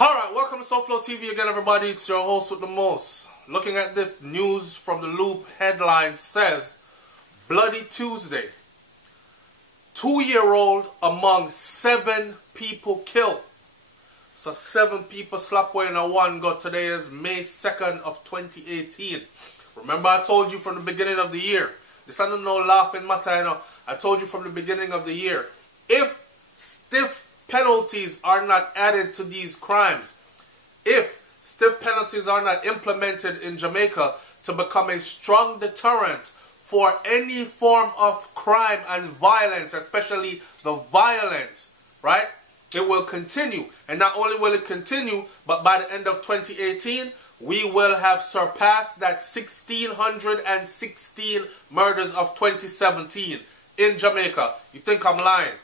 Alright, welcome to SouFLoTV again, everybody. It's your host with the most. Looking at this news from the Loop headline says, Bloody Tuesday. 2-year-old among 7 people killed. So 7 people slap away in a one go. Today is May 2nd of 2018. Remember I told you from the beginning of the year. This ain't no laughing matter, you know. I told you from the beginning of the year. If stiff penalties are not added to these crimes, if stiff penalties are not implemented in Jamaica to become a strong deterrent for any form of crime and violence, especially the violence, right? It will continue. And not only will it continue, but by the end of 2018, we will have surpassed that 1,616 murders of 2017 in Jamaica. You think I'm lying?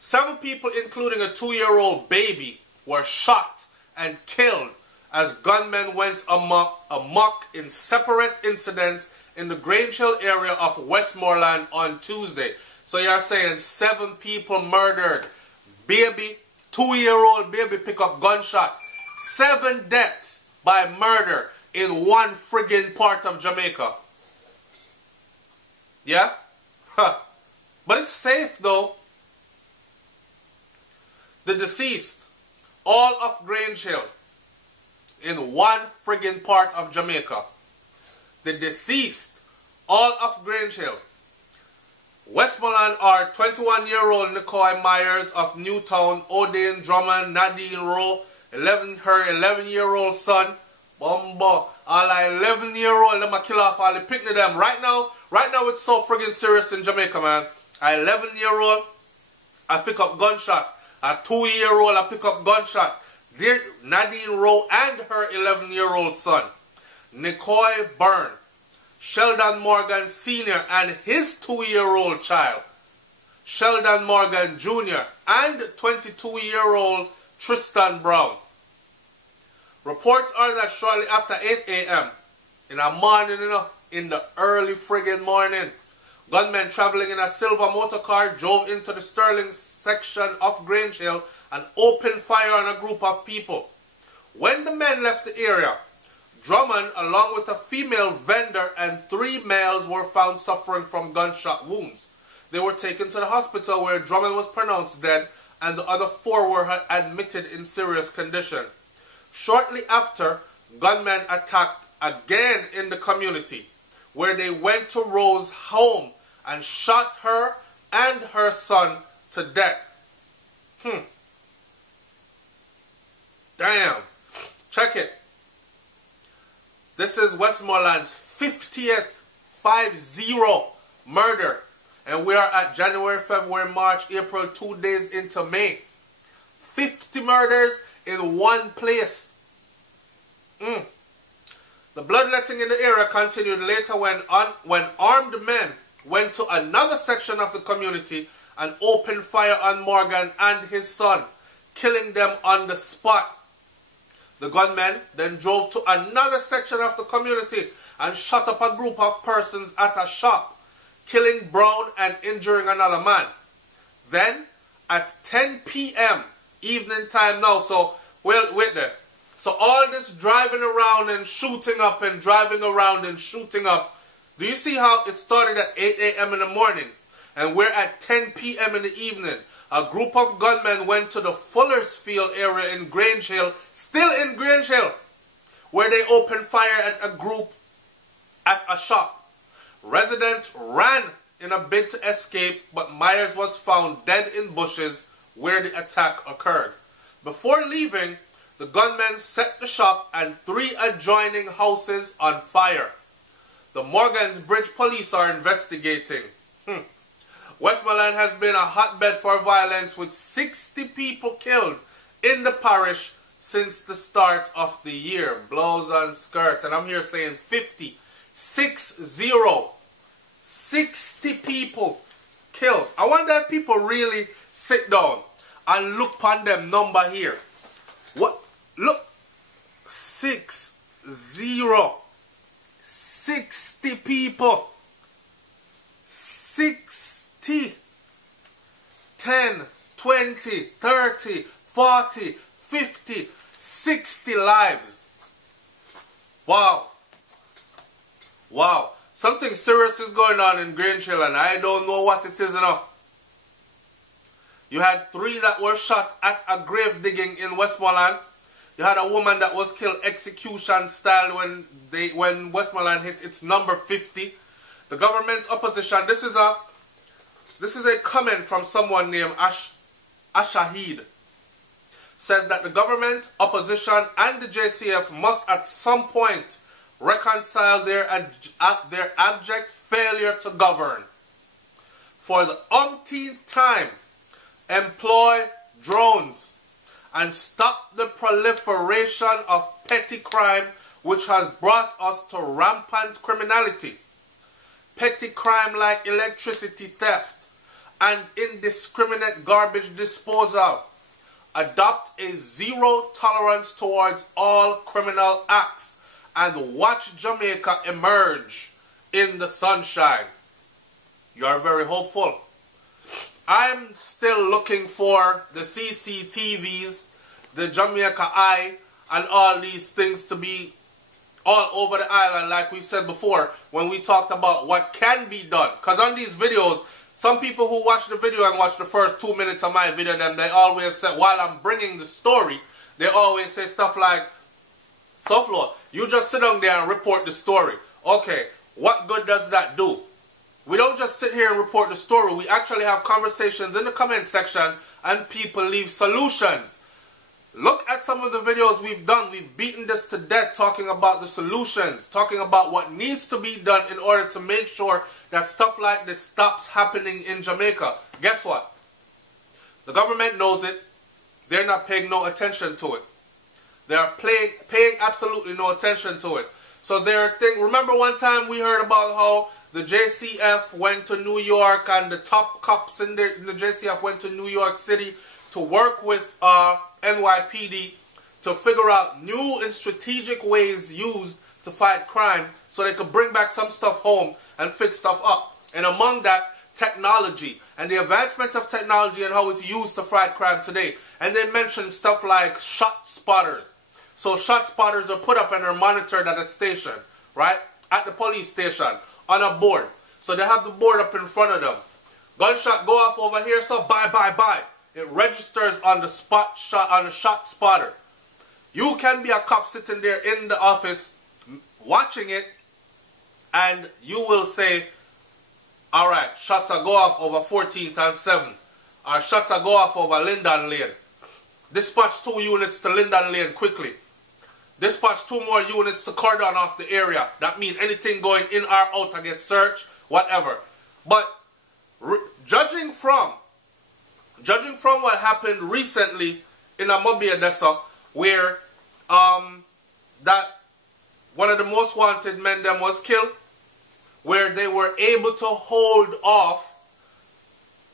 7 people, including a 2-year-old baby, were shot and killed as gunmen went amok in separate incidents in the Grange Hill area of Westmoreland on Tuesday. So you're saying 7 people murdered. Baby, 2-year-old baby pick up gunshot. 7 deaths by murder in one friggin' part of Jamaica. Yeah? Huh. But it's safe though. The deceased, all of Grange Hill, in one friggin' part of Jamaica. The deceased, all of Grange Hill. Westmoreland are 21-year-old Nicole Myers of Newtown, O'Dane Drummond, Nadine Rowe, her 11-year-old son, Bumbo, all the 11-year-old, them a kill off all the Pikni them. Right now it's so friggin' serious in Jamaica, man. A 11-year-old, I pick up gunshot. A 2-year-old, I pick up gunshot. Nadine Rowe and her 11-year-old son. Nicole Byrne, Sheldon Morgan Sr. and his 2-year-old child. Sheldon Morgan Jr. and 22-year-old Tristan Brown. Reports are that shortly after 8 a.m. in the morning, in the early friggin' morning, gunmen traveling in a silver motor car drove into the Sterling section of Grange Hill and opened fire on a group of people. When the men left the area, Drummond, along with a female vendor and 3 males, were found suffering from gunshot wounds. They were taken to the hospital where Drummond was pronounced dead and the other 4 were admitted in serious condition. Shortly after, gunmen attacked again in the community, where they went to Rose's home and shot her and her son to death. Damn. Check it. This is Westmoreland's 50th 50 murder. And we are at January, February, March, April, 2 days into May. 50 murders in one place. The bloodletting in the area continued later when armed men went to another section of the community and opened fire on Morgan and his son, killing them on the spot. The gunmen then drove to another section of the community and shot up a group of persons at a shop, killing Brown and injuring another man. Then, at 10 p.m., evening time now, so, well, wait there. So all this driving around and shooting up and driving around and shooting up, do you see how it started at 8 a.m. in the morning and we're at 10 p.m. in the evening? A group of gunmen went to the Fullersfield area in Grange Hill, still in Grange Hill, where they opened fire at a group at a shop. Residents ran in a bid to escape, but Myers was found dead in bushes where the attack occurred. Before leaving, the gunmen set the shop and 3 adjoining houses on fire. The Morgans Bridge police are investigating. Westmoreland has been a hotbed for violence with 60 people killed in the parish since the start of the year. Blows on skirt. And I'm here saying 50. 60 people killed. I wonder if people really sit down and look upon them number here. What? Look. 60. 60 people. 60. 10, 20, 30, 40, 50, 20 lives. Wow. Wow. Something serious is going on in Grange Hill, and I don't know what it is enough. You had 3 that were shot at a grave digging in Westmoreland. You had a woman that was killed execution style when Westmoreland hit its number 50. The government opposition, this is a comment from someone named Ashahid. Says that the government, opposition, and the JCF must at some point reconcile their abject failure to govern. For the umpteenth time, employ drones and stop the proliferation of petty crime which has brought us to rampant criminality. Petty crime like electricity theft and indiscriminate garbage disposal. Adopt a zero tolerance towards all criminal acts and watch Jamaica emerge in the sunshine. You are very hopeful. I'm still looking for the CCTVs, the Jamaica Eye, and all these things to be all over the island, like we said before when we talked about what can be done. Because on these videos, some people who watch the video and watch the first 2 minutes of my video, then they always say, while I'm bringing the story, they always say stuff like, SouFLo, you just sit down there and report the story. Okay, what good does that do? We don't just sit here and report the story. We actually have conversations in the comment section and people leave solutions. Look at some of the videos we've done. We've beaten this to death talking about the solutions, talking about what needs to be done in order to make sure that stuff like this stops happening in Jamaica. Guess what? The government knows it. They're not paying no attention to it. They're paying absolutely no attention to it. So remember one time we heard about how the JCF went to New York and the top cops in the JCF went to New York City to work with NYPD to figure out new and strategic ways used to fight crime so they could bring back some stuff home and fix stuff up. And among that, technology and the advancement of technology and how it's used to fight crime today. And they mentioned stuff like shot spotters. So shot spotters are put up and are monitored at a station, right? At the police station, on a board. So they have the board up in front of them. Gunshot go off over here, so bye. It registers on the shot spotter. You can be a cop sitting there in the office watching it, and you will say, alright, shots are go off over 14th and 7th. Or shots are go off over Linden Lane. Dispatch 2 units to Linden Lane quickly. Dispatch 2 more units to cordon off the area. That means anything going in or out to get searched, whatever. But judging from what happened recently in Amobia Dessa, where that one of the most wanted men them was killed, where they were able to hold off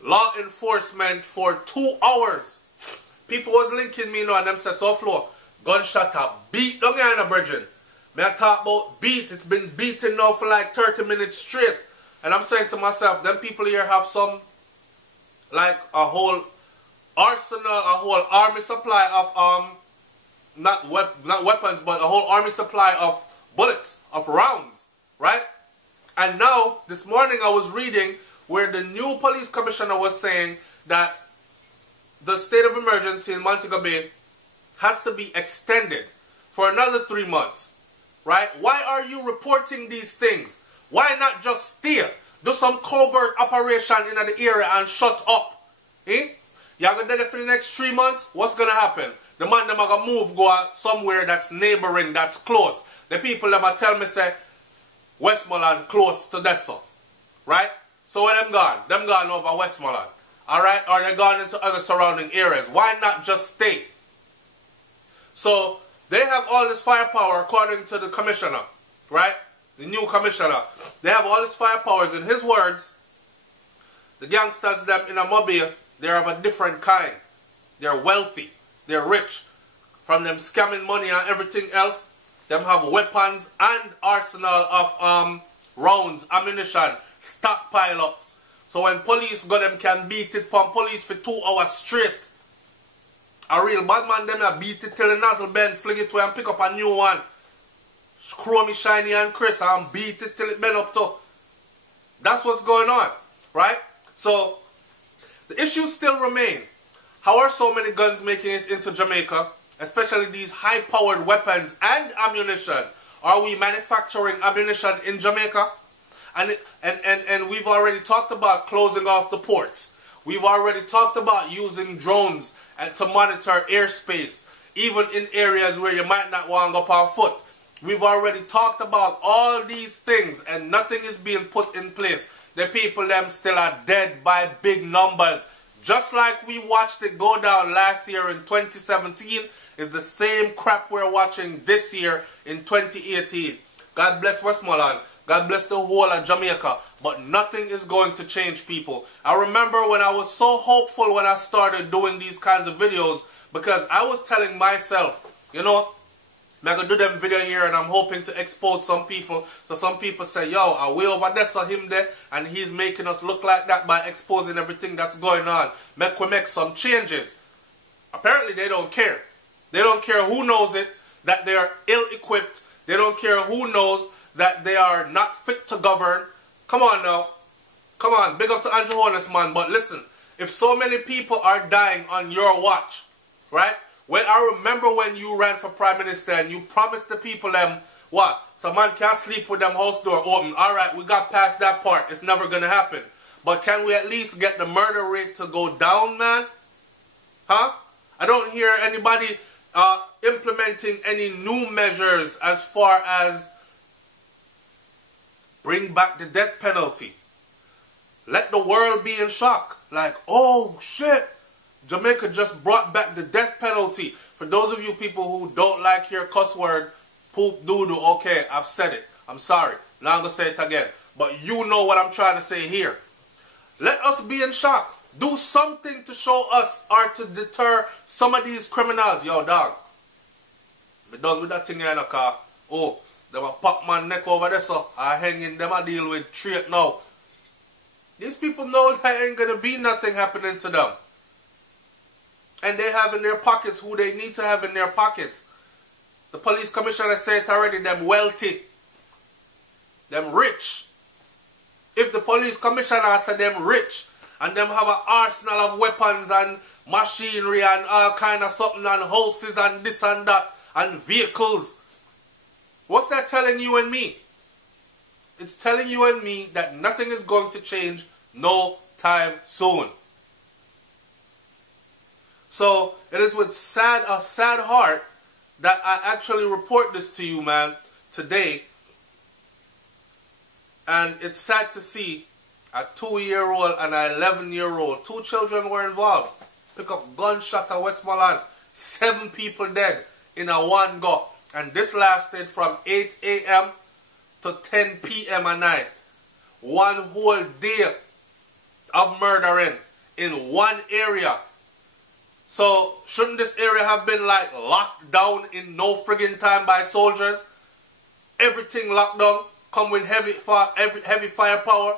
law enforcement for 2 hours. People was linking me, and them said, SouFLo, gunshot a beat down here in the bridging. May I talk about beat? It's been beating now for like 30 minutes straight. And I'm saying to myself, them people here have some, like a whole arsenal, a whole army supply of, not weapons, but a whole army supply of bullets, of rounds, right? And now, this morning I was reading where the new police commissioner was saying that the state of emergency in Montego Bay has to be extended for another 3 months, right? Why are you reporting these things? Why not just stay? Do some covert operation in the area and shut up. Eh? You're going to do it for the next 3 months? What's going to happen? The man them are going to move, go out somewhere that's neighboring, that's close. The people them tell me, say, Westmoreland close to Dessa. Right? So where them gone? Them gone over Westmoreland. Alright? Or they gone into other surrounding areas. Why not just stay? So they have all this firepower according to the commissioner. Right? The new commissioner. They have all this firepower. In his words, the gangsters them in Amobia, they're of a different kind. They're wealthy. They're rich. From them scamming money and everything else, them have weapons and arsenal of rounds, ammunition, stockpile up. So when police go, them can beat it from police for 2 hours straight. A real bad man, them a beat it till the nozzle bend, fling it away and pick up a new one. Chromey, shiny and crisp and beat it till it bend up too. That's what's going on, right? So, the issues still remain. How are so many guns making it into Jamaica? Especially these high-powered weapons and ammunition. Are we manufacturing ammunition in Jamaica? And we've already talked about closing off the ports. We've already talked about using drones to monitor airspace, even in areas where you might not want to go up on foot. We've already talked about all these things and nothing is being put in place. The people them still are dead by big numbers. Just like we watched it go down last year in 2017, is the same crap we're watching this year in 2018. God bless Westmoreland. God bless the whole of Jamaica. But nothing is going to change, people. I remember when I was so hopeful when I started doing these kinds of videos, because I was telling myself, you know, I'm going to do them video here and I'm hoping to expose some people. So some people say, yo, are we over there, saw him there, and he's making us look like that by exposing everything that's going on. We make some changes. Apparently they don't care. They don't care who knows it, that they are ill-equipped. They don't care who knows that they are not fit to govern. Come on now. Come on, big up to Andrew Holness, man. But listen, if so many people are dying on your watch, right? When I remember when you ran for Prime Minister and you promised the people them, what? Some man can't sleep with them house door open. Alright, we got past that part. It's never going to happen. But can we at least get the murder rate to go down, man? Huh? I don't hear anybody implementing any new measures as far as bring back the death penalty. Let the world be in shock. Like, oh shit, Jamaica just brought back the death penalty. For those of you people who don't like your cuss word, poop doodle, okay, I've said it. I'm sorry. Now I'm going to say it again. But you know what I'm trying to say here. Let us be in shock. Do something to show us or to deter some of these criminals. Yo, dog. I'm done with that thing here in the car. Oh, them a pop my neck over there, so I hang in them. I deal with treat now. These people know that ain't going to be nothing happening to them. And they have in their pockets who they need to have in their pockets. The police commissioner said it already, them wealthy. Them rich. If the police commissioner said them rich, and them have an arsenal of weapons and machinery and all kind of something and houses and this and that and vehicles, what's that telling you and me? It's telling you and me that nothing is going to change no time soon. So it is with a sad heart that I actually report this to you, man, today. And it's sad to see a 2-year-old and an 11-year-old, 2 children were involved. Pick up gunshot at Westmoreland. 7 people dead in a one go. And this lasted from 8 a.m. to 10 p.m. at night. One whole day of murdering in one area. So shouldn't this area have been like locked down in no friggin' time by soldiers? Everything locked down, come with heavy firepower.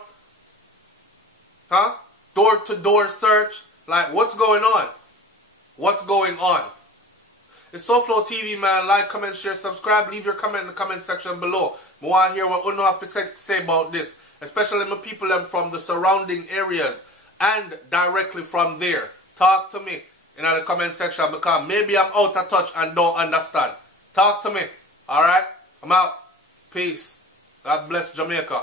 Huh? Door-to-door search. Like, what's going on? What's going on? It's SouFLoTV, man. Like, comment, share, subscribe. Leave your comment in the comment section below. I want to hear what you have to say about this. Especially my people from the surrounding areas. And directly from there. Talk to me in the comment section, because maybe I'm out of touch and don't understand. Talk to me. Alright? I'm out. Peace. God bless Jamaica.